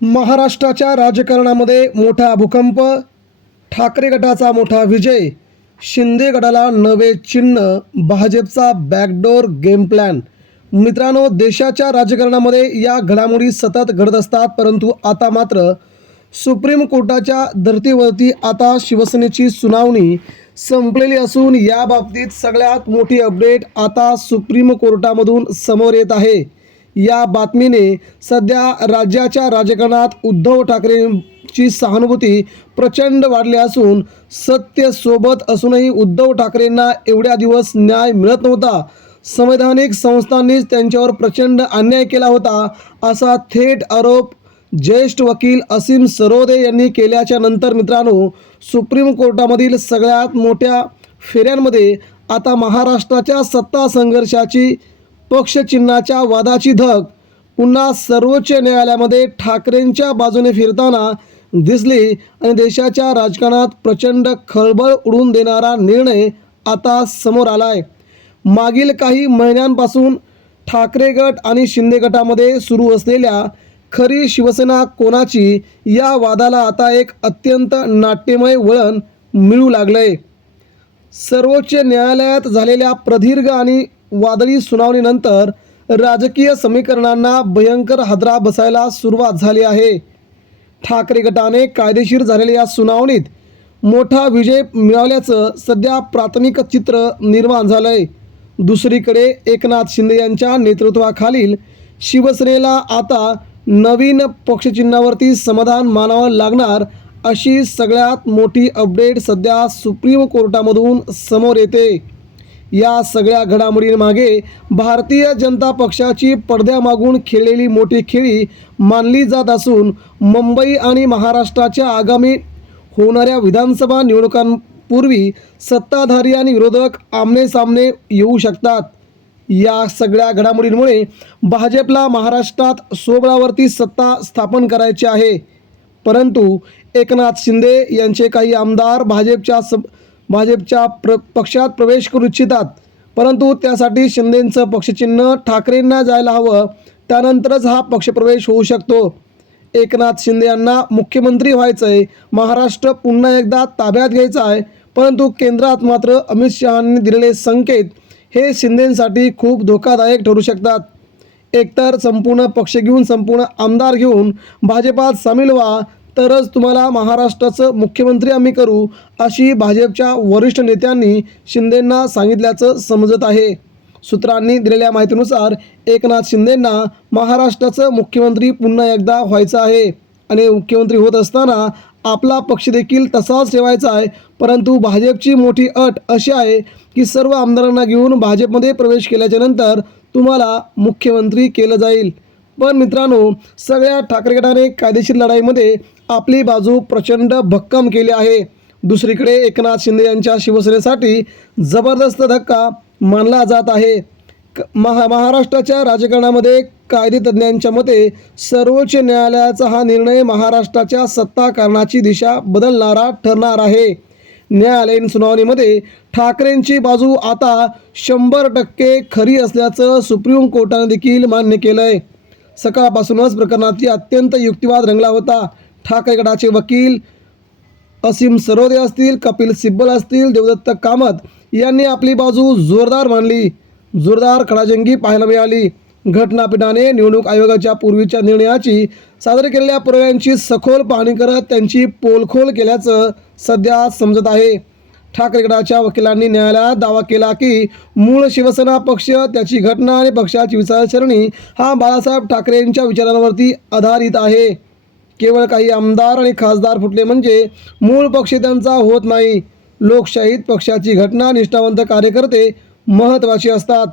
महाराष्ट्राच्या राजकारणामध्ये मोठा भूकंप, ठाकरे गटाचा मोठा विजय, शिंदे गटाला नवे चिन्ह, भाजपचा बॅकडोर गेम प्लॅन. मित्रांनो, देशाच्या राजकारणामध्ये या घडामोडी सतत घडत असतात, परंतु आता मात्र सुप्रीम कोर्टाच्या धर्तीवरती आता शिवसेनेची सुनावणी संपलेली असून या बाबतीत सगळ्यात मोठी अपडेट आता सुप्रीम कोर्टामधून समोर येत आहे. या बातमीने सध्या राज्याच्या राजकारणात उद्धव ठाकरेंची सहानुभूती प्रचंड वाढली असून सत्य सोबत असूनही उद्धव ठाकरेंना एवढ्या दिवस न्याय मिळत नव्हता. संवैधानिक संस्थांनीच त्यांच्यावर प्रचंड अन्याय केला होता, असा थेट आरोप ज्येष्ठ वकील असीम सरोदे यांनी केल्याच्या नंतर मित्रांनो, सुप्रीम कोर्टामधील सगळ्यात मोठ्या फेऱ्यांमध्ये आता महाराष्ट्राच्या सत्ता संघर्षाची, पक्षचिन्हाच्या वादाची धग पुन्हा सर्वोच्च न्यायालयामध्ये ठाकरेंच्या बाजूने फिरताना दिसली आणि देशाच्या राजकारणात प्रचंड खळबळ उडवून देणारा निर्णय आता समोर आलाय. मागील काही महिन्यांपासून ठाकरे गट आणि शिंदे गटामध्ये सुरू असलेल्या खरी शिवसेना कोणाची या वादाला आता एक अत्यंत नाट्यमय वळण मिळू लागलंय. सर्वोच्च न्यायालयात झालेल्या प्रदीर्घ आणि वादळी सुनावणीनंतर राजकीय समीकरणांना भयंकर हादरा बसायला सुरुवात झाली आहे. ठाकरे गटाने कायदेशीर झालेल्या या सुनावणीत मोठा विजय मिळवल्याचं सध्या प्राथमिक चित्र निर्माण झालंय. दुसरीकडे एकनाथ शिंदे यांच्या नेतृत्वाखालील शिवसेनेला आता नवीन पक्षचिन्हावरती समाधान मानावं लागणार, अशी सगळ्यात मोठी अपडेट सध्या सुप्रीम कोर्टामधून समोर येते. या सगळ्या घडामोडींमागे भारतीय जनता पक्षाची पडद्यामागून खेळलेली मोठी खेळी मानली जात असून मुंबई आणि महाराष्ट्राच्या आगामी होणाऱ्या विधानसभा निवडणुकांपूर्वी सत्ताधारी आणि विरोधक आमनेसामने येऊ शकतात. या सगळ्या घडामोडींमुळे भाजपला महाराष्ट्रात स्वबळावरती सत्ता स्थापन करायची आहे, परंतु एकनाथ शिंदे यांचे काही आमदार भाजपच्या पक्षात प्रवेश करू इच्छितात, परंतु त्यासाठी शिंदेंचं पक्षचिन्ह ठाकरेंना जायला हवं, त्यानंतरच हा पक्षप्रवेश होऊ शकतो. एकनाथ शिंदे यांना मुख्यमंत्री व्हायचं आहे, महाराष्ट्र पुन्हा एकदा ताब्यात घ्यायचा आहे, परंतु केंद्रात मात्र अमित शहांनी दिलेले संकेत हे शिंदेंसाठी खूप धोकादायक ठरू शकतात. एकतर संपूर्ण पक्ष घेऊन, संपूर्ण आमदार घेऊन भाजपात सामील व्हा, तरच तुम्हाला महाराष्ट्राचं मुख्यमंत्री आम्ही करू, अशी भाजपच्या वरिष्ठ नेत्यांनी शिंदेंना सांगितल्याचं समजत आहे. सूत्रांनी दिलेल्या माहितीनुसार एकनाथ शिंदेंना महाराष्ट्राचं मुख्यमंत्री पुन्हा एकदा व्हायचं आहे आणि मुख्यमंत्री होत असताना आपला पक्ष देखील तसाच ठेवायचा आहे, परंतु भाजपची मोठी अट अशी आहे की सर्व आमदारांना घेऊन भाजपमध्ये प्रवेश केल्याच्यानंतर तुम्हाला मुख्यमंत्री केलं जाईल. पण मित्रांनो, सगळ्या ठाकरे गटाने कायदेशीर लढाईमध्ये आपली बाजू प्रचंड भक्कम केली आहे. दुसरीकडे एकनाथ शिंदे यांच्या शिवसेनेसाठी जबरदस्त धक्का मानला जात आहे. महाराष्ट्राच्या राजकारणामध्ये कायदेतज्ञांच्या मते सर्वोच्च न्यायालयाचा हा निर्णय महाराष्ट्राच्या सत्ताकारणाची दिशा बदलणारा ठरणार आहे. न्यायालयीन सुनावणीमध्ये ठाकरेंची बाजू आता 100% खरी असल्याचं सुप्रीम कोर्टाने देखील मान्य केलं आहे. सकाळपासूनच प्रकरणाची अत्यंत युक्तिवाद रंगला होता. ठाकरे गटाचे वकील असीम सरोदे असतील, कपिल सिब्बल असतील, देवदत्त कामत यांनी आपली बाजू जोरदार मांडली. जोरदार खडाजंगी पाहायला मिळाली. घटनापीठाने निवडणूक आयोगाच्या पूर्वीच्या निर्णयाची सादर केलेल्या पुराव्यांची सखोल पाहणी करत त्यांची पोलखोल केल्याचं सध्या समजत आहे. ठाकरे गटाच्या वकिलांनी न्यायालयात दावा केला की मूळ शिवसेना पक्ष, त्याची घटना आणि पक्षाची विचारसरणी हा बाळासाहेब ठाकरेंच्या विचारांवरती आधारित आहे. केवळ काही आमदार आणि खासदार फुटले म्हणजे मूळ पक्ष त्यांचा होत नाही. लोकशाहीत पक्षाची घटना, निष्ठावंत कार्यकर्ते महत्त्वाचे असतात.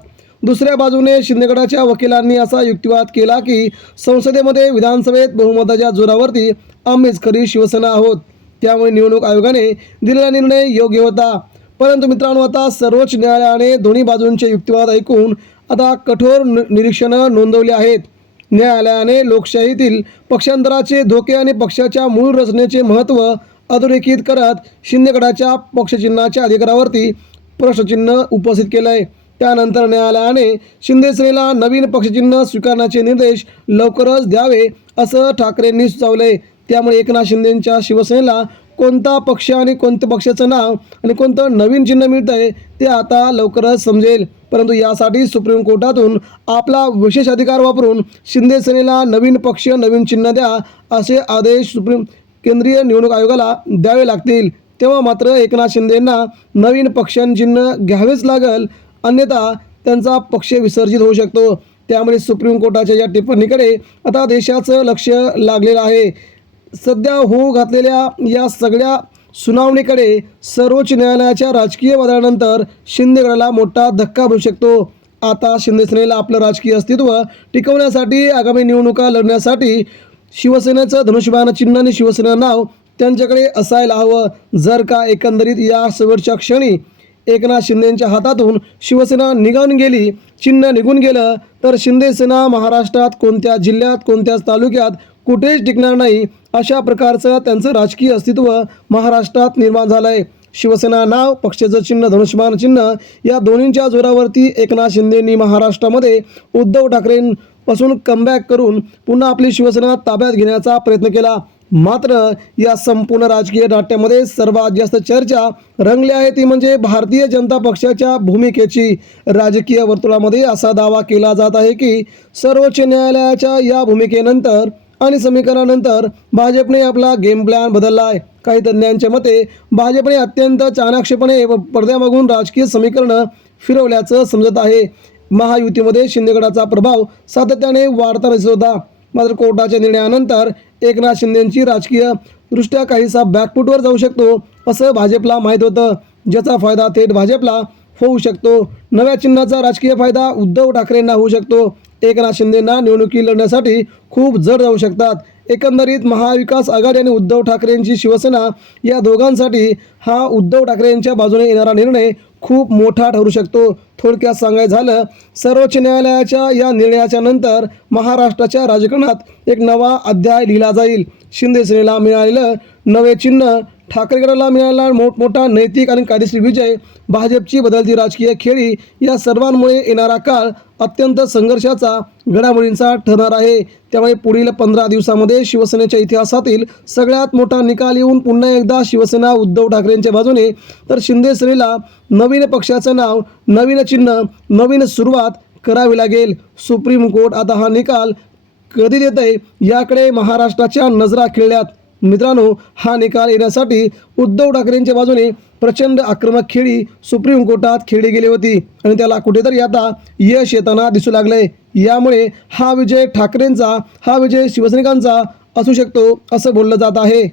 दुसऱ्या बाजूने शिंदे गटाच्या वकिलांनी असा युक्तिवाद केला की संसदेमध्ये, विधानसभेत बहुमताच्या जोरावरती आम्हीच खरी शिवसेना आहोत, त्यामुळे निवडणूक आयोगाने दिलेला निर्णय योग्य होता. परंतु मित्रांनो, आता सर्वोच्च न्यायालयाने दोन्ही बाजूंचे युक्तिवाद ऐकून आता कठोर निरीक्षणं नोंदवली आहेत. न्यायालयाने लोकशाहीतील पक्षांतराचे धोके आणि पक्षाच्या मूळ रचनेचे महत्त्व अधोरेखित करत शिंदे गटाच्या पक्षचिन्हाच्या अधिकारावरती प्रश्नचिन्ह उपस्थित केलं आहे. त्यानंतर न्यायालयाने शिंदे सेनेला नवीन पक्षचिन्ह स्वीकारण्याचे निर्देश लवकरच द्यावे असं ठाकरेंनी सुचवले. त्यामुळे एकनाथ शिंदेंच्या शिवसेनेला कोणता पक्ष आणि कोणत्या पक्षाचं नाव आणि कोणतं नवीन चिन्ह मिळतंय ते आता लवकरच समजेल. परंतु यासाठी सुप्रीम कोर्टातून आपला विशेष अधिकार वापरून शिंदे सेनेला नवीन पक्ष नवीन चिन्ह द्या असे आदेश केंद्रीय निवडणूक आयोगाला द्यावे लागतील. तेव्हा मात्र एकनाथ शिंदेंना नवीन पक्ष आणि चिन्ह घ्यावेच लागेल, अन्यथा त्यांचा पक्ष विसर्जित होऊ शकतो. त्यामुळे सुप्रीम कोर्टाच्या या टिप्पणीकडे आता देशाचं लक्ष लागलेलं आहे. सध्या होऊ घातलेल्या या सगळ्या सुनावणीकडे सर्वोच्च न्यायालयाच्या राजकीय वादळानंतर शिंदे गटाला मोठा धक्का बसू शकतो. आता शिंदे सेनेला आपलं राजकीय अस्तित्व टिकवण्यासाठी आगामी निवडणुका लढण्यासाठी शिवसेनेचं धनुष्यबाण चिन्ह आणि शिवसेना नाव त्यांच्याकडे असायला हवं. जर का एकंदरीत या शेवटच्या क्षणी एकनाथ शिंदेंच्या हातातून शिवसेना निघून गेली, चिन्ह निघून गेलं, तर शिंदे सेना महाराष्ट्रात कोणत्या जिल्ह्यात कोणत्याच तालुक्यात कुठेच टिकणार नाही. अशा प्रकारचं त्यांचं राजकीय अस्तित्व महाराष्ट्रात निर्माण झालं आहे. शिवसेना नाव, पक्षाचं चिन्ह धनुष्यबाण चिन्ह या दोन्हींच्या जोरावरती एकनाथ शिंदेंनी महाराष्ट्रामध्ये उद्धव ठाकरेंपासून कमबॅक करून पुन्हा आपली शिवसेना ताब्यात घेण्याचा प्रयत्न केला. मात्र या संपूर्ण राजकीय नाट्यामध्ये सर्वात जास्त चर्चा रंगली आहे ती म्हणजे भारतीय जनता पक्षाच्या भूमिकेची. राजकीय वर्तुळामध्ये असा दावा केला जात आहे की सर्वोच्च न्यायालयाच्या या भूमिकेनंतर आणि समीकरणानंतर भाजपने आपला गेम प्लॅन बदलला आहे. काही तज्ज्ञांच्या मते भाजपने अत्यंत चाणाक्षपणे पडद्यामागून राजकीय समीकरणं फिरवल्याचं समजत आहे. महायुतीमध्ये शिंदे गटाचा प्रभाव सातत्याने वाढता दिसत होता. मात्र कोर्टाच्या निर्णयानंतर एकनाथ शिंदेंची राजकीय दृष्ट्या काहीसा बॅकफूटवर जाऊ शकतो असं भाजपला माहीत होतं, ज्याचा फायदा थेट भाजपला होऊ शकतो. नव्या चिन्हाचा राजकीय फायदा उद्धव ठाकरेंना होऊ शकतो. एकनाथ शिंदेंना निवडणुकी लढण्यासाठी खूप जड जाऊ शकतात. एकंदरीत महाविकास आघाडी आणि उद्धव ठाकरेंची शिवसेना या दोघांसाठी हा उद्धव ठाकरेंच्या बाजूने येणारा निर्णय खूप मोठा ठरू शकतो. थोडक्यात सांगायचं झालं, सर्वोच्च न्यायालयाच्या या निर्णयाच्या नंतर महाराष्ट्राच्या राजकारणात एक नवा अध्याय लिहिला जाईल. शिंदे सेनेला मिळालेलं नवे चिन्ह, ठाकरे गटाला मिळालेला मोठमोठा नैतिक आणि कायदेशीर विजय, भाजपची बदलती राजकीय खेळी या सर्वांमुळे येणारा काळ अत्यंत संघर्षाचा, घडामोडींचा ठरणार आहे. त्यामुळे पुढील 15 दिवसामध्ये शिवसेनेच्या इतिहासातील सगळ्यात मोठा निकाल येऊन पुन्हा एकदा शिवसेना उद्धव ठाकरेंच्या बाजूने, तर शिंदे सेनेला नवीन पक्षाचं नाव, नवीन चिन्ह, नवीन सुरुवात करावी लागेल. सुप्रीम कोर्ट आता हा निकाल कधी देत आहे याकडे महाराष्ट्राच्या नजरा खिळल्यात. मित्रांनो, हा निकाल येण्यासाठी उद्धव ठाकरेंच्या बाजूने प्रचंड आक्रमक खेळी सुप्रीम कोर्टात खेळली गेली होती आणि त्याला कुठेतरी आता यश येताना दिसू लागले. यामुळे हा विजय ठाकरेंचा, हा विजय शिवसैनिकांचा असू शकतो असं बोललं जात आहे.